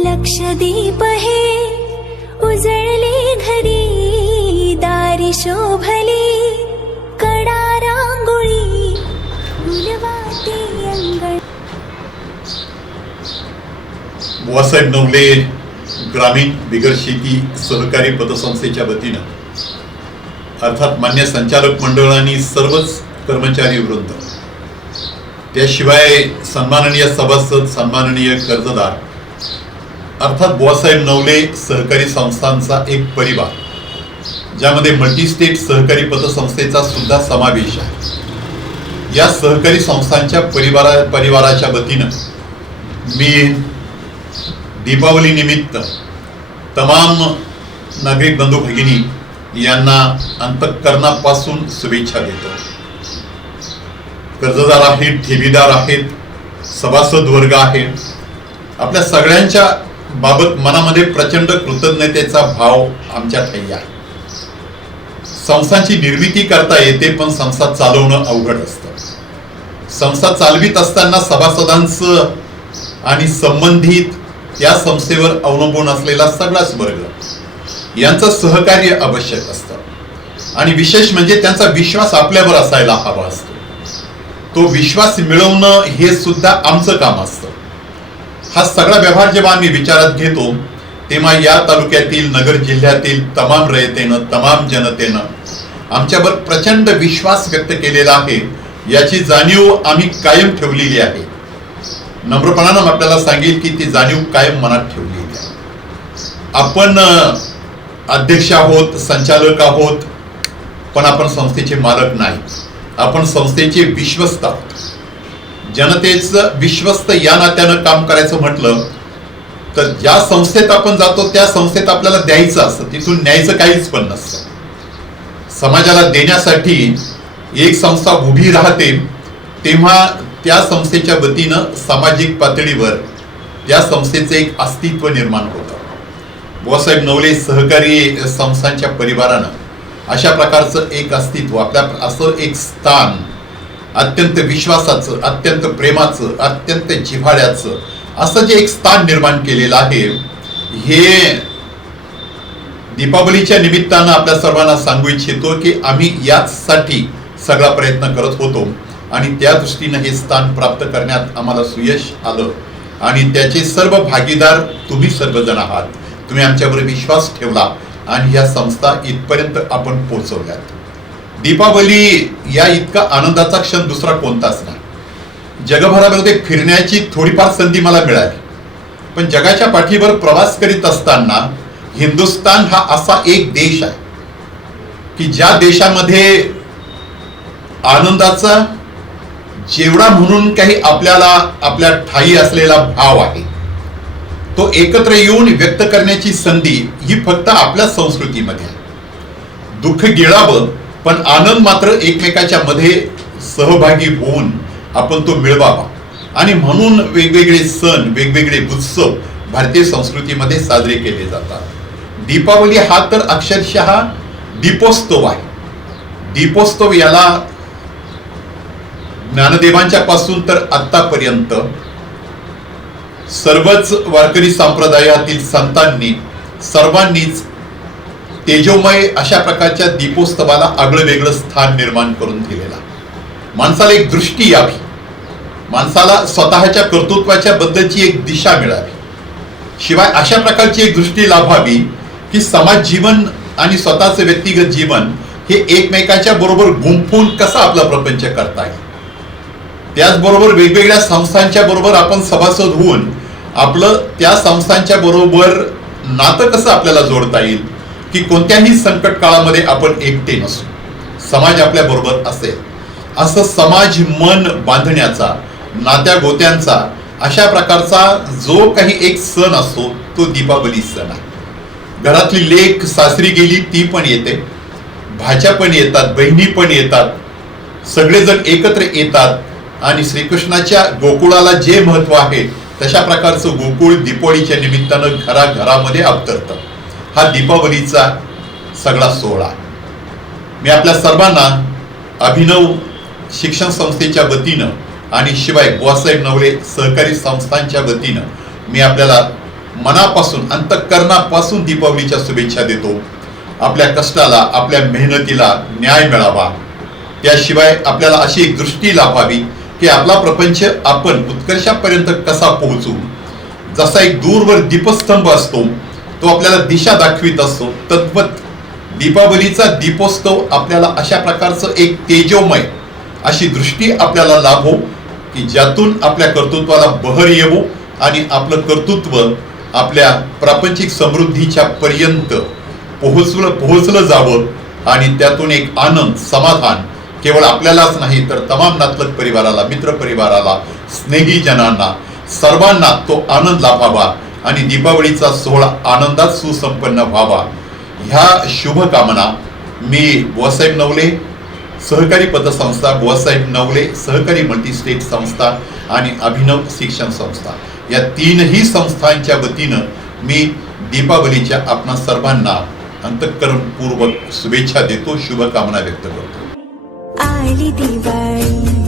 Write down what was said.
लक्षदीप हे उजळले घरी, दारी शोभली कडा रांगोळी, फुलवाते अंगण. बुवासाहेब नवले ग्रामीण बिगर शेती सहकारी पतसंस्थेच्या वतीनं अर्थात मान्य संचालक मंडळ आणि सर्वच कर्मचारी वृंद, त्याशिवाय सन्माननीय सभासद, सन्माननीय कर्जदार, अर्थात बुवासाहेब नवले सहकारी संस्थांचा एक परिवार, ज्यामध्ये मल्टीस्टेट सहकारी पतसंस्थेचा सुद्धा समावेश आहे. या सहकारी संस्थांच्या परिवाराच्या वतीनं मी दीपावली निमित्त तमाम नागरिक बंधू भगिनी यांना अंतःकरणापासून शुभेच्छा देतो. कर्जदार आहेत, ठेवीदार आहेत, सभासद वर्ग आहे, आपल्या सगळ्यांच्या बाबत मनामध्ये प्रचंड कृतज्ञतेचा भाव आमच्या ठायी आहे. संस्थांची निर्मिती करता येते, पण संस्था चालवणं अवघड असतं. संस्था चालवित असताना सभासदांचं आणि संबंधित या संस्थेवर अवलंबून असलेला सगळाच वर्ग यांचं सहकार्य आवश्यक असतं आणि विशेष म्हणजे त्यांचा विश्वास आपल्यावर असायला हवा असतो. तो विश्वास मिळवणं हे सुद्धा आमचं काम असतं. हा सगळा व्यवहार जेव्हा आम्ही विचारात घेतो तेव्हा या तालुक्यातील, नगर जिल्ह्यातील तमाम रयतेनं, तमाम जनतेनं आमच्यावर प्रचंड विश्वास व्यक्त केलेला आहे. याची जाणीव आम्ही कायम ठेवलेली आहे. नम्रपणानं आपल्याला सांगेल की ती जाणीव कायम मनात ठेवलेली आहे. आपण अध्यक्ष आहोत, संचालक आहोत, पण आपण संस्थेचे मालक नाही. आपण संस्थेचे विश्वस्त आहोत. जनतेचं विश्वस्त या नात्यानं काम करायचं म्हटलं तर ज्या संस्थेत आपण जातो त्या संस्थेत आपल्याला द्यायचं असतं, तिथून न्यायचं काहीच पण नसतं. समाजाला देण्यासाठी एक संस्था उभी राहते तेव्हा त्या संस्थेच्या वतीनं सामाजिक पातळीवर त्या संस्थेचं एक अस्तित्व निर्माण होतं. बुवासाहेब नवले सहकारी संस्थांच्या परिवारानं अशा प्रकारचं एक अस्तित्व, आपल्या असं एक स्थान, अत्यंत विश्वासाचं, अत्यंत प्रेमाचं, अत्यंत जिव्हाळ्याचं असं जे एक स्थान निर्माण केलेलं आहे, हे दीपावलीच्या निमित्तानं आपल्या सर्वांना सांगू इच्छितो की आम्ही याचसाठी सगळा प्रयत्न करत होतो आणि त्या दृष्टीनं हे स्थान प्राप्त करण्यात आम्हाला सुयश आलं आणि त्याचे सर्व भागीदार तुम्ही सर्वजण आहात. तुम्ही आमच्यावर विश्वास ठेवला आणि या संस्था इथपर्यंत आपण पोहोचवल्यात. दीपावली या इतका आनंदाचा क्षण दुसरा कोणताच नाही. जगभरामध्ये फिरण्याची थोडीफार संधी मला मिळाली, पण जगाच्या पाठीवर प्रवास करीत असताना हिंदुस्थान हा असा एक देश आहे की ज्या देशामध्ये आनंदाचा जेवढा म्हणून काही आपल्याला आपल्या ठायी असलेला भाव आहे तो एकत्र येऊन व्यक्त करण्याची संधी ही फक्त आपल्या संस्कृतीमध्ये आहे. दुःख गिळावं पण आनंद मात्र एकमेकाच्या मध्ये सहभागी होऊन आपण तो मिळवावा आणि म्हणून वेगवेगळे सण, वेगवेगळे उत्सव भारतीय संस्कृतीमध्ये साजरे केले जातात. दीपावली हा तर अक्षरशः दीपोत्सव आहे. दीपोत्सव याला ज्ञानदेवांच्या पासून तर आतापर्यंत सर्वच वारकरी संप्रदायातील संतांनी सर्वांनीच तेजोमय अशा प्रकारच्या दीपोत्सवाला आगळं वेगळं स्थान निर्माण करून दिलेला. माणसाला एक दृष्टी यावी, माणसाला स्वतःच्या कर्तृत्वाच्या बद्दलची एक दिशा मिळावी, शिवाय अशा प्रकारची एक दृष्टी लाभावी की समाज जीवन आणि स्वतःचं व्यक्तिगत जीवन हे एकमेकाच्या बरोबर गुंफून कसं आपला प्रपंच करता येईल. त्याचबरोबर वेगवेगळ्या संस्थांच्या बरोबर आपण सभासद होऊन आपलं त्या संस्थांच्या बरोबर नातं कसं आपल्याला जोडता येईल की कोणत्याही संकट काळामध्ये आपण एकटे नसू, समाज आपल्या बरोबर असेल असं समाज मन बांधण्याचा, नात्या गोत्यांचा अशा प्रकारचा जो काही एक सण असतो तो दीपावली सण आहे. घरातली लेक सासरी गेली ती पण येते, भाच्या पण येतात, बहिणी पण येतात, सगळेजण एकत्र येतात आणि श्रीकृष्णाच्या गोकुळाला जे महत्व आहे तशा प्रकारचं गोकुळ दीपावलीच्या निमित्तानं घराघरामध्ये अवतरतं. हा दीपावलीचा सगळा सोहळा. मी आपल्या सर्वांना अभिनव शिक्षण संस्थेच्या वतीनं आणि शिवाय बुवासाहेब नवले सहकारी संस्थांच्या वतीनं मी आपल्याला मनापासून अंतःकरणापासून दीपावलीच्या शुभेच्छा देतो. आपल्या कष्टाला, आपल्या मेहनतीला न्याय मिळावा, त्याशिवाय आपल्याला अशी एक दृष्टी लाभावी की आपला प्रपंच आपण उत्कर्षापर्यंत कसा पोहोचू. जसा एक दूरवर दीपस्तंभ असतो तो आपल्याला दिशा दाखवित असतो, तद्वत दीपावलीचा दीपोत्सव आपल्याला अशा प्रकारचं एक तेजोमय अशी दृष्टी आपल्याला लाभो की ज्यातून आपल्या कर्तृत्वाला बहर येवो आणि आपलं कर्तृत्व आपल्या प्रापंचिक समृद्धीच्या पर्यंत पोहोचलं जावं आणि त्यातून एक आनंद, समाधान केवळ आपल्यालाच नाही तर तमाम नातलग परिवाराला, मित्र परिवाराला, स्नेहीजनांना, सर्वांना तो आनंद लाभावा आणि दीपावलीचा सोहळा आनंदात सुसंपन्न व्हावा. ह्या शुभकामना मी बुवासाहेब नवले सहकारी पतसंस्था, बुवासाहेब नवले सहकारी मल्टीस्टेट संस्था आणि अभिनव शिक्षण संस्था या तीनही संस्थांच्या वतीनं मी दीपावलीच्या आपणा सर्वांना अंतःकरणपूर्वक शुभेच्छा देतो, शुभकामना व्यक्त करतो. आली दिवाळी.